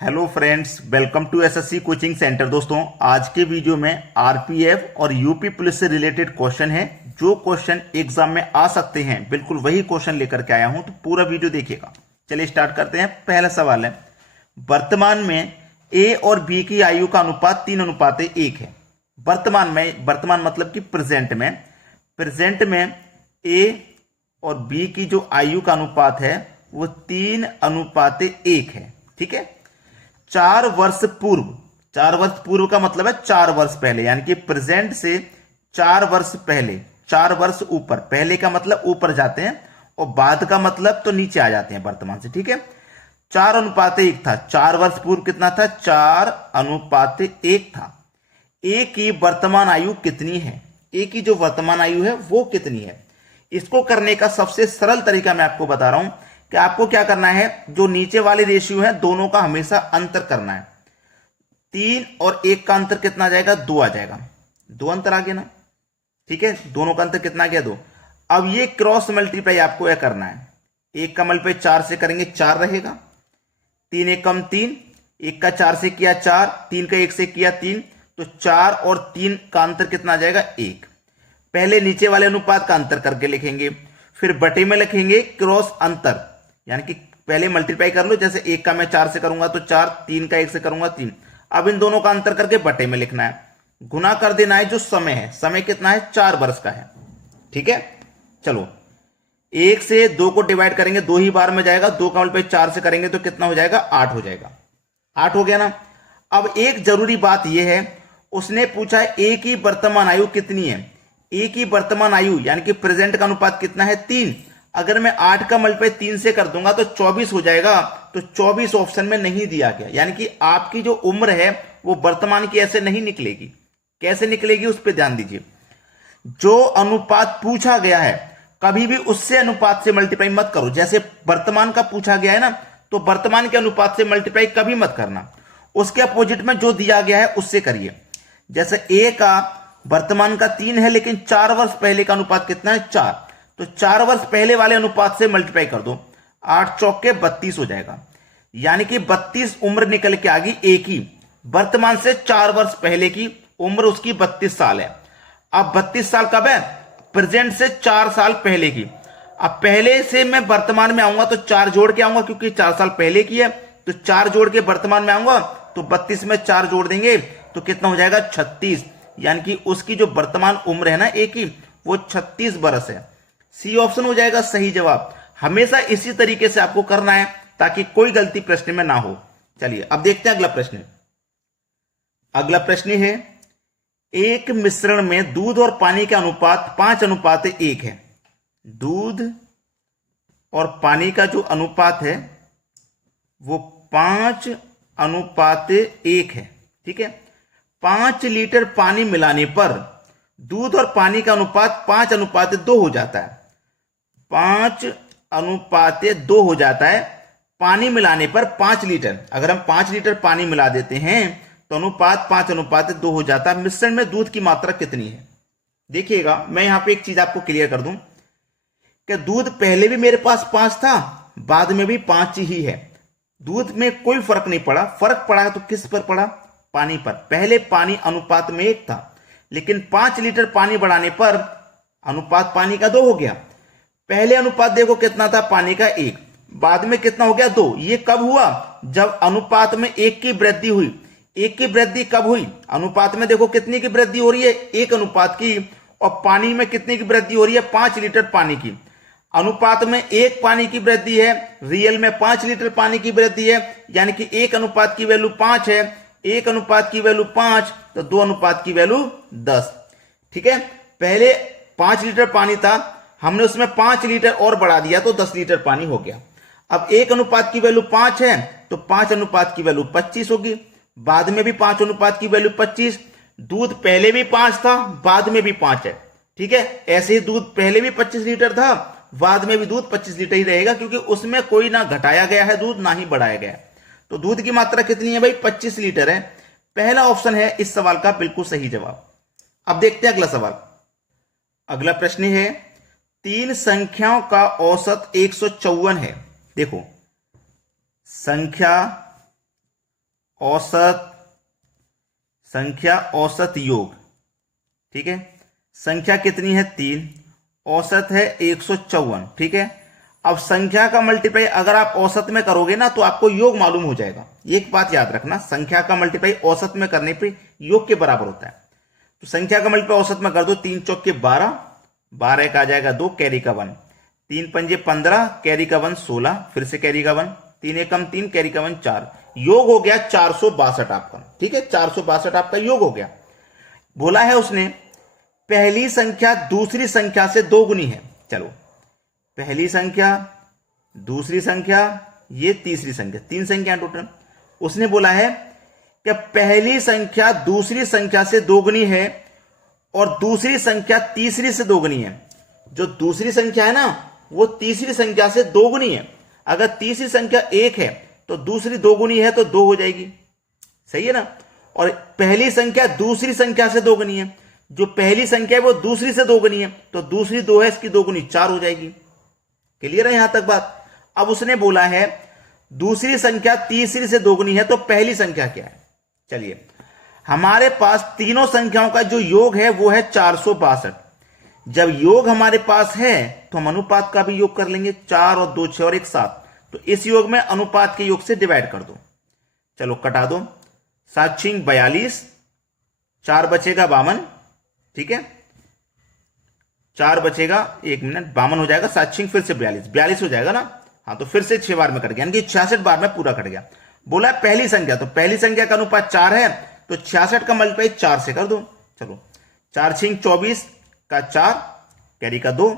Hello friends, welcome to SSC coaching centre. दोस्तों, आज के वीडियो में आरपीएफ और यूपी पुलिस से रिलेटेड क्वेश्चन है। जो क्वेश्चन एग्जाम में आ सकते हैं, बिल्कुल वही क्वेश्चन लेकर के आया हूं, तो पूरा वीडियो देखिएगा। चलिए स्टार्ट करते हैं। पहला सवाल है, वर्तमान में ए और बी की आयु का अनुपात 3:1 है। वर्तमान मतलब कि प्रेजेंट में ए और बी की जो आयु का अनुपात है वो 3:1 है। ठीक है। 4 वर्ष पूर्व का मतलब है 4 वर्ष पहले, यानी कि प्रेजेंट से 4 वर्ष पहले, 4 वर्ष ऊपर। पहले का मतलब ऊपर जाते हैं और बाद का मतलब तो नीचे आ जाते हैं वर्तमान से। ठीक है। 4:1 था। 4 वर्ष पूर्व कितना था? 4:1 था। ए की वर्तमान आयु कितनी है? ए की जो वर्तमान आयु है वो कितनी है? इसको करने का सबसे सरल तरीका मैं आपको बता रहा हूं कि आपको क्या करना है। जो नीचे वाले रेशियो है दोनों का हमेशा अंतर करना है। 3 और 1 का अंतर कितना आ जाएगा? 2 आ जाएगा। 2 अंतर आ गया ना। ठीक है। दोनों का अंतर कितना आ गया? 2। अब ये क्रॉस मल्टीप्लाई आपको यह करना है। 1 का मल्टीप्लाई 4 से करेंगे, 4 रहेगा। 3 1 कम 3, 1 का 4 से किया 4, 3 का 1 से किया 3, तो 4 और 3 का अंतर कितना आ जाएगा? 1। पहले नीचे वाले अनुपात का अंतर करके लिखेंगे, फिर बटे में लिखेंगे क्रॉस अंतर, यानी कि पहले मल्टीप्लाई कर लो। जैसे 1 का मैं 4 से करूंगा तो 4, 3 का 1 से करूंगा 3। अब इन दोनों का अंतर करके बटे में लिखना है, गुना कर देना है। जो समय है, समय कितना है? 4 वर्ष का है। ठीक है। चलो, 1 से 2 को डिवाइड करेंगे, 2 ही बार में जाएगा। 2 का मल्टीप्लाई 4 से करेंगे तो कितना हो जाएगा? 8 हो जाएगा। 8 हो गया ना। अब एक जरूरी बात यह है, उसने पूछा ए की वर्तमान आयु कितनी है। ए की वर्तमान आयु यानी कि प्रेजेंट का अनुपात कितना है? 3। अगर मैं 8 का मल्टीप्लाई 3 से कर दूंगा तो 24 हो जाएगा। तो 24 ऑप्शन में नहीं दिया गया, यानी कि आपकी जो उम्र है वो वर्तमान की ऐसे नहीं निकलेगी। कैसे निकलेगी उस पर ध्यान दीजिए। जो अनुपात पूछा गया है कभी भी उससे अनुपात से मल्टीप्लाई मत करो। जैसे वर्तमान का पूछा गया है ना, तो वर्तमान के अनुपात से मल्टीप्लाई कभी मत करना। उसके अपोजिट में जो दिया गया है उससे करिए। जैसे ए का वर्तमान का 3 है, लेकिन 4 वर्ष पहले का अनुपात कितना है? 4। तो 4 वर्ष पहले वाले अनुपात से मल्टीप्लाई कर दो, 8 चौके 32 हो जाएगा। यानी कि 32 उम्र निकल के आ गई ए की। वर्तमान से 4 वर्ष पहले की उम्र उसकी 32 साल है। अब 32 साल कब है? प्रेजेंट से 4 साल पहले की। अब पहले से मैं वर्तमान में आऊंगा तो 4 जोड़ के आऊंगा, क्योंकि 4 साल पहले की है। तो 4 जोड़ के वर्तमान में आऊंगा तो 32 में 4 जोड़ देंगे तो कितना हो जाएगा? 36। यानी कि उसकी जो वर्तमान उम्र है ना ए की, वो 36 बरस है। सी ऑप्शन हो जाएगा सही जवाब। हमेशा इसी तरीके से आपको करना है ताकि कोई गलती प्रश्न में ना हो। चलिए अब देखते हैं अगला प्रश्न। अगला प्रश्न है, एक मिश्रण में दूध और पानी का अनुपात 5:1 है। दूध और पानी का जो अनुपात है वो 5:1 है। ठीक है। 5 लीटर पानी मिलाने पर दूध और पानी का अनुपात 5:2 हो जाता है। 5:2 हो जाता है। पानी मिलाने पर 5 लीटर, अगर हम 5 लीटर पानी मिला देते हैं तो अनुपात 5:2 हो जाता है। मिश्रण में दूध की मात्रा कितनी है? देखिएगा, मैं यहां पे एक चीज आपको क्लियर कर दूं कि दूध पहले भी मेरे पास 5 था, बाद में भी 5 ही है। दूध में कोई फर्क नहीं पड़ा। फर्क पड़ा तो किस पर पड़ा? पानी पर। पहले पानी अनुपात में 1 था, लेकिन 5 लीटर पानी बढ़ाने पर अनुपात पानी का 2 हो गया। पहले अनुपात देखो कितना था? पानी का 1। बाद में कितना हो गया? 2। ये कब हुआ? जब अनुपात में 1 की वृद्धि हुई। 1 की वृद्धि कब हुई? अनुपात में देखो कितनी की वृद्धि हो रही है? 1 अनुपात की। और पानी में कितनी की वृद्धि हो रही है? 5 लीटर पानी की। अनुपात में 1 पानी की वृद्धि है, रियल में 5 लीटर पानी की वृद्धि है, यानी कि 1 अनुपात की वैल्यू 5 है। 1 अनुपात की वैल्यू 5, तो 2 अनुपात की वैल्यू 10। ठीक है। पहले 5 लीटर पानी था, हमने उसमें 5 लीटर और बढ़ा दिया तो 10 लीटर पानी हो गया। अब 1 अनुपात की वैल्यू 5 है तो 5 अनुपात की वैल्यू 25 होगी। बाद में भी 5 अनुपात की वैल्यू 25। दूध पहले भी 5 था, बाद में भी 5 है। ठीक है। ऐसे ही दूध पहले भी 25 लीटर था, बाद में भी दूध 25 लीटर ही रहेगा, क्योंकि उसमें कोई ना घटाया गया है दूध, ना ही बढ़ाया गया है। तो दूध की मात्रा कितनी है भाई? 25 लीटर है। पहला ऑप्शन है इस सवाल का बिल्कुल सही जवाब। अब देखते हैं अगला सवाल। अगला प्रश्न है, 3 संख्याओं का औसत 154 है। देखो, संख्या औसत संख्या, औसत योग, ठीक है। संख्या कितनी है 3, औसत है 154, ठीक है। अब संख्या का मल्टीप्लाई अगर आप औसत में करोगे ना तो आपको योग मालूम हो जाएगा। एक बात याद रखना, संख्या का मल्टीप्लाई औसत में करने पे योग के बराबर होता है। तो संख्या का मल्टीप्लाई औसत में कर दो, 3 चौके 12, 12 एक आ जाएगा 2, कैरी का 1, 3 पंजे 15, कैरी का 1 16, फिर से कैरी का 1, 3 एकम 3, कैरी का 1 4, योग हो गया 462 आपका, ठीक है। 462 आपका योग हो गया। बोला है उसने पहली संख्या दूसरी संख्या से दोगुनी है। चलो, पहली संख्या, दूसरी संख्या, ये तीसरी संख्या, 3 संख्या टोटल। उसने बोला है कि पहली संख्या दूसरी संख्या से दोगुनी है और दूसरी संख्या तीसरी से दोगुनी है। जो दूसरी संख्या है ना वो तीसरी संख्या से दोगुनी है। अगर तीसरी संख्या 1 है तो दूसरी दोगुनी है तो 2 हो जाएगी, सही है ना। और पहली संख्या दूसरी संख्या से दोगुनी है, जो पहली संख्या है वो दूसरी से दोगुनी है तो दूसरी 2 है, इसकी दोगुनी 4 हो जाएगी। क्लियर है यहां तक बात। अब उसने बोला है दूसरी संख्या तीसरी से दोगुनी है तो पहली संख्या क्या है। चलिए, हमारे पास तीनों संख्याओं का जो योग है वो है 462। जब योग हमारे पास है तो हम अनुपात का भी योग कर लेंगे, 4 और 2 6 और 1 7। तो इस योग में अनुपात के योग से डिवाइड कर दो। चलो कटा दो, 7 6 42, 4 बचेगा 52, ठीक है। 4 बचेगा, 1 मिनट, 52 हो जाएगा, 7 6 फिर से 42, 42 हो जाएगा ना। हाँ, तो फिर से 6 बार में कट गया, यानी कि 66 बार में पूरा कट गया। बोला है पहली संख्या, तो पहली संख्या का अनुपात 4 है तो 66 का मल्टीप्लाई 4 से कर दो। चलो, 4 6 24 का 4, कैरी का 2,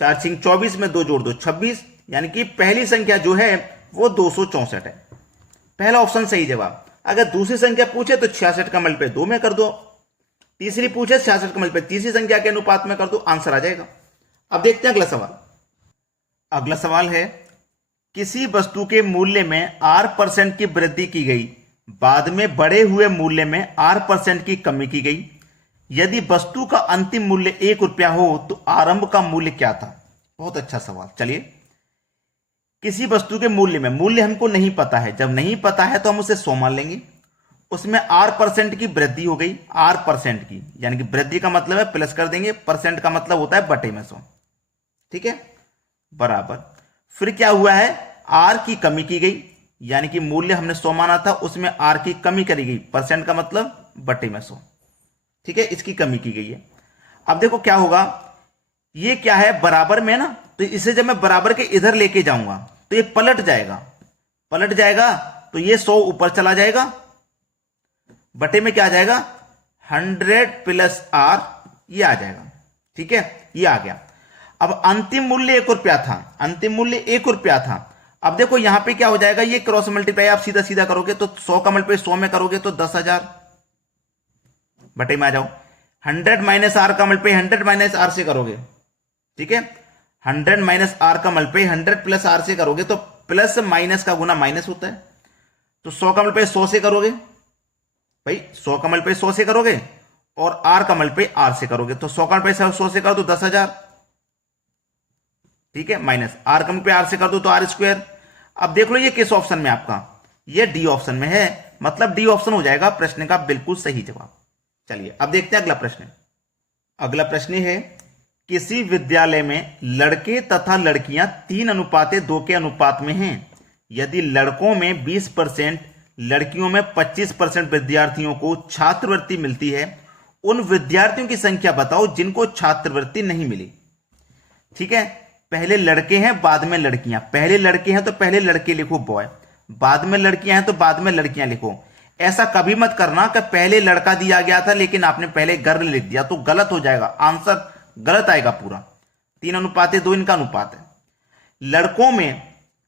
4 6 24 में 2 जोड़ दो 26, यानी कि पहली संख्या जो है वो 264 है। पहला ऑप्शन सही जवाब। अगर दूसरी संख्या पूछे तो 66 का मल्टीप्लाई 2 में कर दो, तीसरी पूछे 66 का मल्टीप्लाई तीसरी संख्या के अनुपात में कर दो, आंसर आ जाएगा। अब देखते हैं अगला सवाल। अगला सवाल है किसी वस्तु के मूल्य में R% की वृद्धि की गई, बाद में बढ़े हुए मूल्य में R% की कमी की गई। यदि वस्तु का अंतिम मूल्य 1 रुपया हो तो आरंभ का मूल्य क्या था। बहुत अच्छा सवाल। चलिए, किसी वस्तु के मूल्य में, मूल्य हमको नहीं पता है, जब नहीं पता है तो हम उसे 100 मान लेंगे। उसमें R% की वृद्धि हो गई, R% की, यानी कि वृद्धि का मतलब है प्लस कर देंगे, परसेंट का मतलब होता है बटे में 100, ठीक है, बराबर। फिर क्या हुआ है, R की कमी की गई, यानी कि मूल्य हमने 100 माना था, उसमें R की कमी करी गई, परसेंट का मतलब बटे में 100, ठीक है, इसकी कमी की गई है। अब देखो क्या होगा, ये क्या है बराबर में ना, तो इसे जब मैं बराबर के इधर लेके जाऊंगा तो ये पलट जाएगा, पलट जाएगा तो ये 100 ऊपर चला जाएगा, बटे में क्या आ जाएगा 100 प्लस R, ये आ जाएगा, ठीक है, ये आ गया। अब अंतिम मूल्य 1 रुपया था, अंतिम मूल्य 1 रुपया था। अब देखो यहां पे क्या हो जाएगा, ये क्रॉस मल्टीप्लाई आप सीधा सीधा करोगे तो 100 का मल्टीप्लाई 100 में करोगे तो 10,000, बटे में आ जाओ। 100 माइनस R का मल्टीप्लाई 100 माइनस R से करोगे, ठीक है, 100 माइनस R का मल्टीप्लाई 100 प्लस R से करोगे तो प्लस माइनस का गुना माइनस होता है, तो 100 का मल्टीप्लाई 100 से करोगे, भाई 100 का मल्टीप्लाई 100 से करोगे और R का मल्टीप्लाई R से करोगे, तो 100 का मल्टीप्लाई 100 से करो तो 10,000, ठीक है, माइनस R का मल्टीप्लाई R से कर दो तो R²। अब देख लो ये किस ऑप्शन में आपका, ये डी ऑप्शन में है, मतलब डी ऑप्शन हो जाएगा प्रश्न का बिल्कुल सही जवाब। चलिए अब देखते हैं अगला प्रश्न। अगला प्रश्न है किसी विद्यालय में लड़के तथा लड़कियां 3:2 के अनुपात में हैं। यदि लड़कों में 20%, लड़कियों में 25% विद्यार्थियों को छात्रवृत्ति मिलती है, उन विद्यार्थियों की संख्या बताओ जिनको छात्रवृत्ति नहीं मिली। ठीक है, पहले लड़के हैं बाद में लड़कियां, पहले लड़के हैं तो पहले लड़के लिखो बॉय, बाद में लड़कियां हैं तो बाद में लड़कियां लिखो। ऐसा कभी मत करना कि पहले लड़का दिया गया था लेकिन आपने पहले गर्ल लिख दिया, तो गलत हो जाएगा, आंसर गलत आएगा पूरा। 3:2 इनका अनुपात है।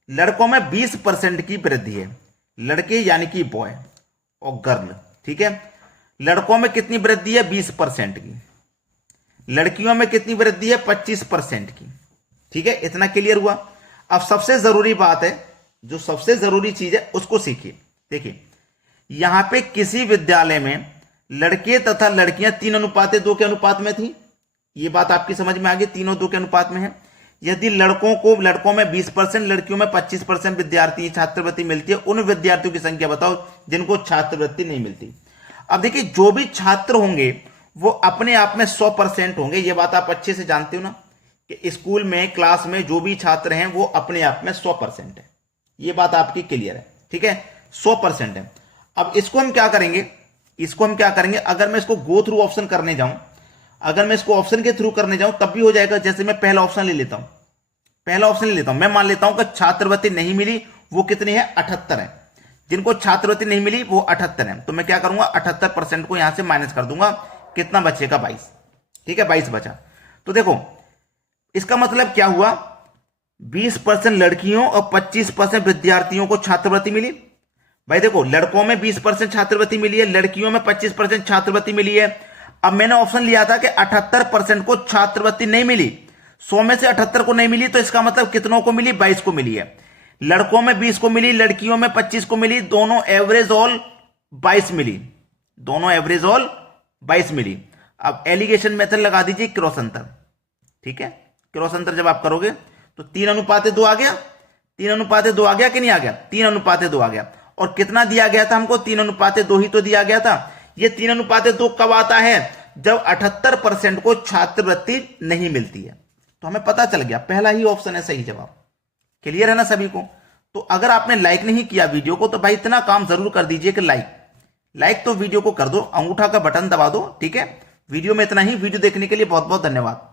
लड़कों में 20% की वृद्धि है, लड़के यानी कि बॉय और गर्ल, ठीक है। लड़कों में कितनी वृद्धि है 20% की, लड़कियों में कितनी वृद्धि है 25% की, ठीक है, इतना क्लियर हुआ। अब सबसे जरूरी बात है, जो सबसे जरूरी चीज है उसको सीखिए। देखिए यहां पे किसी विद्यालय में लड़के तथा लड़कियां 3:2 के अनुपात में थी, ये बात आपकी समझ में आ गई, 3:2 के अनुपात में है। यदि लड़कों में 20%, लड़कियों में 25% विद्यार्थी छात्रवृत्ति मिलती है, उन विद्यार्थियों की संख्या बताओ जिनको छात्रवृत्ति नहीं मिलती। अब देखिए, जो भी छात्र होंगे वो अपने आप में 100% होंगे। ये बात आप अच्छे से जानते हो ना कि स्कूल में, क्लास में जो भी छात्र हैं वो अपने आप में 100% है। ये बात आपकी क्लियर है, ठीक है, 100% है। अब इसको हम क्या करेंगे, अगर मैं इसको गो थ्रू ऑप्शन करने जाऊं, अगर मैं इसको ऑप्शन के थ्रू करने जाऊं तब भी हो जाएगा। जैसे मैं पहला ऑप्शन ले लेता हूं, मैं मान लेता हूं कि छात्रवृत्ति नहीं मिली वो कितनी है, 78 है। जिनको छात्रवृत्ति नहीं मिली वो 78 है। तो मैं क्या करूंगा, 78% को यहां से माइनस कर दूंगा, कितना बचेगा, 22। ठीक है, 22 बचा। तो देखो इसका मतलब क्या हुआ, 20% लड़कियों और 25% विद्यार्थियों को छात्रवृत्ति मिली। भाई देखो, लड़कों में 20% छात्रवृत्ति मिली है, लड़कियों में 25% छात्रवृत्ति मिली है। अब मैंने ऑप्शन लिया था कि 78% को छात्रवृत्ति नहीं मिली, 100 में से 78 को नहीं मिली, तो इसका मतलब कितनों को मिली, 22 को मिली है। लड़कों में 20 को मिली, लड़कियों में 25 को मिली, दोनों एवरेज ऑल 22 मिली। अब एलिगेशन मेथड लगा दीजिए, क्रॉस अंतर। ठीक है, क्रॉस अंतर जब आप करोगे तो 3:2 आ गया, 3:2 आ गया कि नहीं आ गया, 3:2 आ गया। और कितना दिया गया था हमको, 3:2 ही तो दिया गया था। ये 3:2 कब आता है, जब 78% को छात्रवृत्ति नहीं मिलती है। तो हमें पता चल गया, पहला ही ऑप्शन है सही जवाब। क्लियर है ना सभी को। तो अगर आपने लाइक नहीं किया वीडियो को तो भाई इतना काम जरूर कर दीजिए कि लाइक तो वीडियो को कर दो, अंगूठा का बटन दबा दो। ठीक है, वीडियो में इतना ही। वीडियो देखने के लिए बहुत बहुत धन्यवाद।